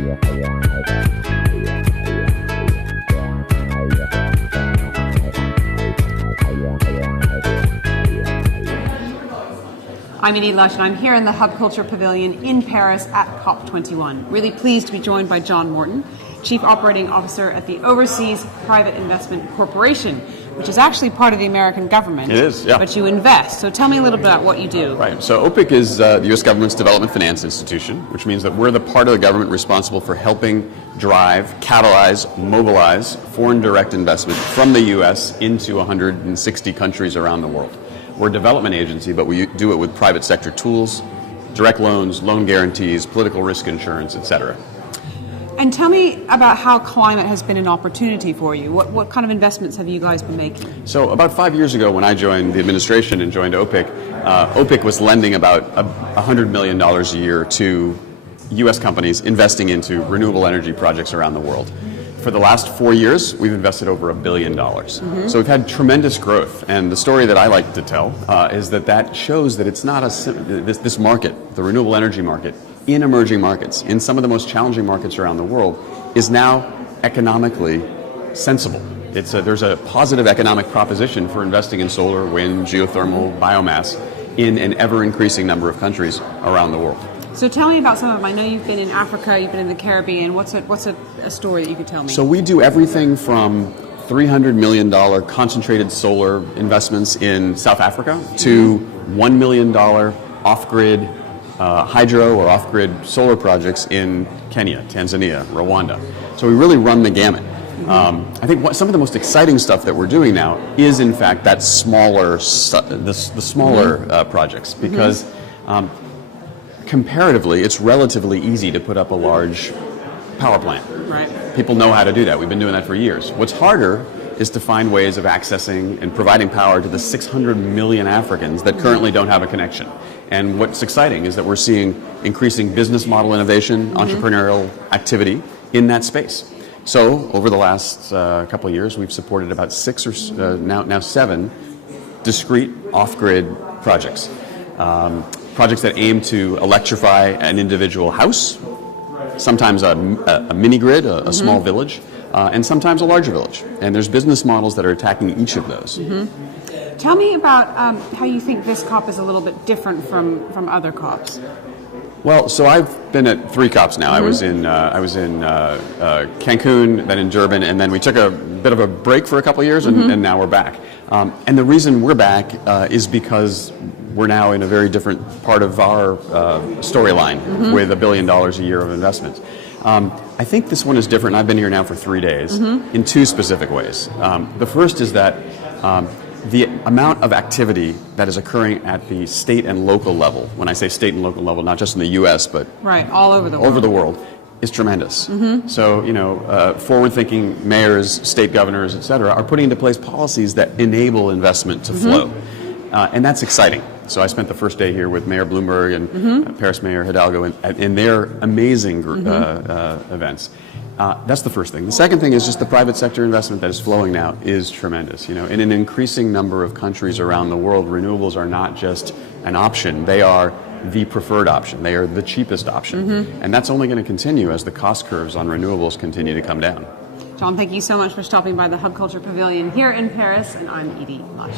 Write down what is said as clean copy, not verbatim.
I'm Edie Lush, and I'm here in the Hub Culture Pavilion in Paris at COP21. Really pleased to be joined by John Morton, Chief Operating Officer at the Overseas Private Investment Corporation, which is actually part of the American government. It is, yeah. But you invest. So tell me a little bit about what you do. Right. So OPIC is the U.S. government's development finance institution, which means that we're the part of the government responsible for helping drive, catalyze, mobilize foreign direct investment from the U.S. into 160 countries around the world. We're a development agency, but we do it with private sector tools, direct loans, loan guarantees, political risk insurance, et cetera. And tell me about how climate has been an opportunity for you. What kind of investments have you guys been making? So about 5 years ago, when I joined the administration and joined OPIC, OPIC was lending about $100 million a year to U.S. companies investing into renewable energy projects around the world. For the last 4 years, we've invested over $1 billion. So we've had tremendous growth. And the story that I like to tell is that shows that it's not this market, the renewable energy market, in emerging markets, in some of the most challenging markets around the world, is now economically sensible. There's a positive economic proposition for investing in solar, wind, geothermal, biomass in an ever-increasing number of countries around the world. So tell me about some of them. I know you've been in Africa, you've been in the Caribbean. What's a story that you could tell me? So we do everything from $300 million concentrated solar investments in South Africa to $1 million off-grid hydro or off-grid solar projects in Kenya, Tanzania, Rwanda. So we really run the gamut. I think some of the most exciting stuff that we're doing now is, in fact, that the smaller projects, because comparatively, it's relatively easy to put up a large power plant. Right. People know how to do that. We've been doing that for years. What's harder is to find ways of accessing and providing power to the 600 million Africans that currently don't have a connection. And what's exciting is that we're seeing increasing business model innovation, entrepreneurial activity in that space. So over the last couple of years, we've supported about now 7 discrete off-grid projects. Projects that aim to electrify an individual house, sometimes a mini-grid, a small village, and sometimes a larger village. And there's business models that are attacking each of those. Tell me about how you think this COP is a little bit different from other COPs. Well, so I've been at 3 COPs now. I was in Cancun, then in Durban, and then we took a bit of a break for a couple of years, and now we're back. And the reason we're back is because we're now in a very different part of our storyline with $1 billion a year of investment. I think this one is different. I've been here now for 3 days in 2 specific ways. The first is that the amount of activity that is occurring at the state and local level, when I say state and local level, not just in the U.S., but all over the world, is tremendous. So, forward-thinking mayors, state governors, et cetera, are putting into place policies that enable investment to flow. And that's exciting. So I spent the first day here with Mayor Bloomberg and Paris Mayor Hidalgo in their amazing events. That's the first thing. The second thing is just the private sector investment that is flowing now is tremendous. In an increasing number of countries around the world, renewables are not just an option. They are the preferred option. They are the cheapest option. And that's only going to continue as the cost curves on renewables continue to come down. John, thank you so much for stopping by the Hub Culture Pavilion here in Paris, and I'm Edie Lush.